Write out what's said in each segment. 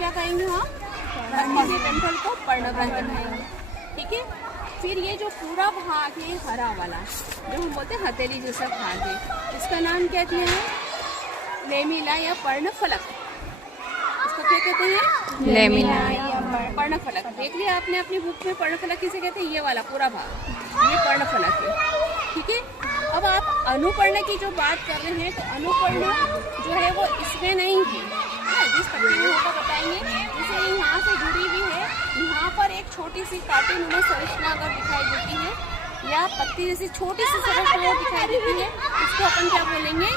क्या कहेंगे हम? पत्ती के डंठल को पर्णग्रंथ कहेंगे। ठीक है। फिर ये जो पूरा भाग है हरा वाला, जो हम बोलते हैं हथेली जैसा भाग है, इसका नाम क्या दिया है? लेमिला या पर्णफलक। इसको क्या कहते हैं? लेमिला या पर्णफलक। देख लिया आपने अपनी बुक में, पर्णफलक किसे कहते हैं? ये वाला पूरा भाग, ये पर्णफलक है। ठीक है। अब आप अनुपर्ण की जो बात कर रहे हैं, तो अनुपर्ण जो है वो इसमें नहीं है, जिस पत्ती में होगा बताएंगे। जैसे यहाँ से जुड़ी हुई है, यहाँ पर एक छोटी सी कांटेनुमा संरचना अगर दिखाई देती है, या पत्ती जैसी छोटी सी संरचना दिखाई देती है, इसको अपन क्या बोलेंगे?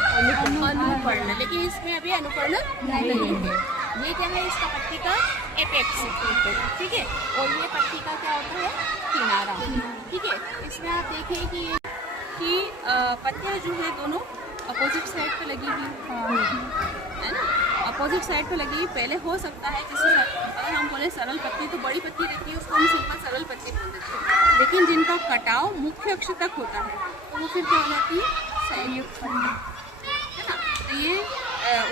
अनुपर्ण। लेकिन इसमें अभी अनुपर्ण नहीं है। ये क्या है? इसका पत्ती का एपेक्स। ठीक है। और ये पत्ती का क्या होता है? किनारा। ठीक है। इसमें आप देखिए कि पत्तियां जो है दोनों अपोजिट साइड पे लगी हुई है ना, अपोजिट साइड पे लगी हुई। पहले हो सकता है जैसे अगर हम बोले सरल पत्ती, तो बड़ी पत्ती रहती है, उसको हम सिंपल सरल पत्ती बोल देते हैं। लेकिन जिनका कटाव मुख्य अक्ष तक होता है, तो वो फिर क्या हो जाती है? संयुक्त पत्ती, है ना। तो ये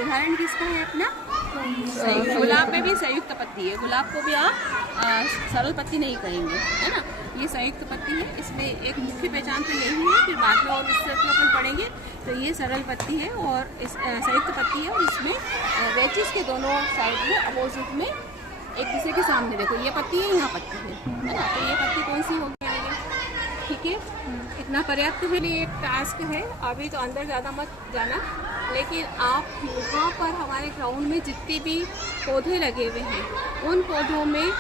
उदाहरण किसका है अपना? गुलाब में भी संयुक्त पत्ती है। गुलाब को भी आप सरल पत्ती नहीं कहेंगे, है ना। ये संयुक्त पत्ती है। इसमें एक मुख्य पहचान तो यही है, फिर बाद में और विस्तृत में अपन पढ़ेंगे। तो ये सरल पत्ती है और इस संयुक्त पत्ती है, और इसमें वेचिस के दोनों साइड में अपोजिट में एक दूसरे के सामने देखो, ये पत्ती है, यहाँ पत्ती है ना। तो ये पत्ती कौन सी होगी? ठीक है। इतना पर्याप्त मेरे लिए एक टास्क है। अभी तो अंदर ज़्यादा मत जाना, लेकिन आप यहाँ पर हमारे ग्राउंड में जितने भी पौधे लगे हुए हैं, उन पौधों में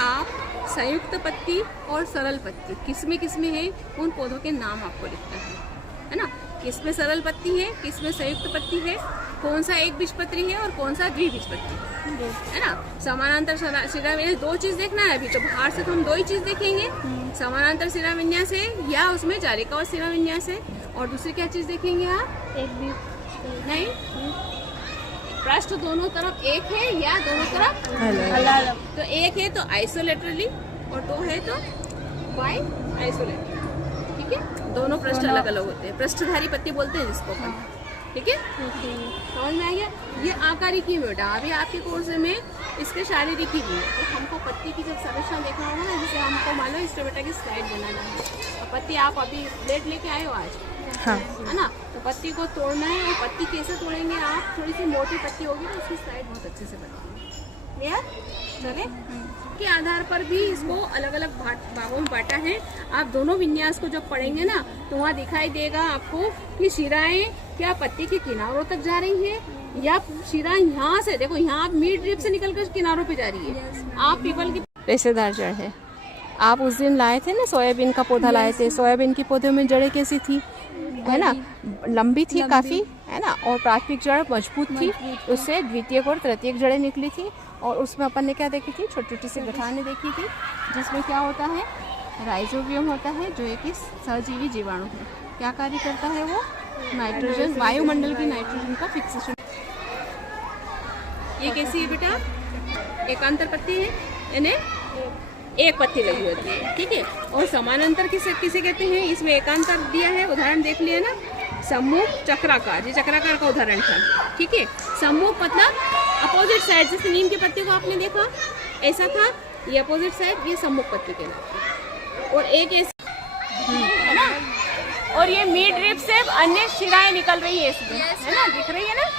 आप संयुक्त पत्ती और सरल पत्ती किसमें है, उन पौधों के नाम आपको लिखना है ना। किसमें सरल पत्ती है, किसमें संयुक्त पत्ती है, कौन सा एक बीजपत्री है और कौन सा द्विबीजपत्री है ना। समानांतर शिराविन्यास दो चीज देखना है अभी, तो बाहर से तो हम दो ही चीज देखेंगे, समानांतर शिराविन्यास है या उसमें जालिका और शिराविन्यास है, और दूसरी क्या चीज देखेंगे आप? एक भी नहीं, पृष्ठ दोनों तरफ एक है या दोनों तरफ अलग। तो एक है तो आइसोलेटरली, और दो है तो बाय आइसोलेटरली। ठीक है। दोनों पृष्ठ अलग अलग होते हैं, पृष्ठधारी पत्ती बोलते हैं जिसको अपन। ठीक है। समझ में आ गया? ये आकारिकी में बेटा, अभी आपके कोर्स में इसके शारीरिकी भी है। तो हमको पत्ती की जब संरचना देखना होगा ना, जैसे हमको मान लो स्टोमेटा की स्लाइड बनाना है, और पत्ती आप अभी प्लेट लेके आए हो आज, हाँ, है ना। तो पत्ती को तोड़ना है, और पत्ती कैसे तोड़ेंगे आप? थोड़ी सी मोटी पत्ती होगी तो उसकी स्लाइड बहुत अच्छे से बनती है। चले के आधार पर भी इसको अलग अलग भागों में बांटा है। आप दोनों विन्यास को जब पढ़ेंगे ना, तो वहाँ दिखाई देगा आपको कि शिराएं क्या पत्ती के किनारों तक जा रही है, या शिरा यहाँ से देखो, यहाँ आप मिड रिप से निकलकर किनारों पे जा रही है। आप पीपल की रेशेदार जड़ है। आप उस दिन लाए थे ना सोयाबीन का पौधा लाए थे, सोयाबीन के पौधे में जड़ें कैसी थी, है ना, लंबी थी काफी, है ना, और प्राथमिक जड़ मजबूत थी, उससे द्वितीयक और तृतीयक जड़ें निकली थी। और उसमें अपन ने क्या देखी थी? छोटी छोटी सी गठाने देखी थी, जिसमें क्या होता है? राइजोबियम होता है, जो एक सहजीवी जीवाणु है। क्या कार्य करता है वो? नाइट्रोजन, वायुमंडल की नाइट्रोजन का फिक्सेशन। ये कैसी है बेटा? एकांतर पत्ती है, इन्हें एक पत्ती लगी होती है। ठीक है। और समानांतर किसे कहते हैं? इसमें एकांतर दिया है, उदाहरण देख लिया ना, सम्मुख चक्राकार, ये चक्राकार का उदाहरण था। ठीक है। सम्मुख मतलब अपोजिट साइड, जैसे नीम की पत्ती को आपने देखा ऐसा था, ये अपोजिट साइड, ये सम्मुख पत्ती कहलाती है। और एक ऐसी है ना, और ये मिड रिप से अन्य शिराएं निकल रही है इसमें, है ना, दिख रही है ना।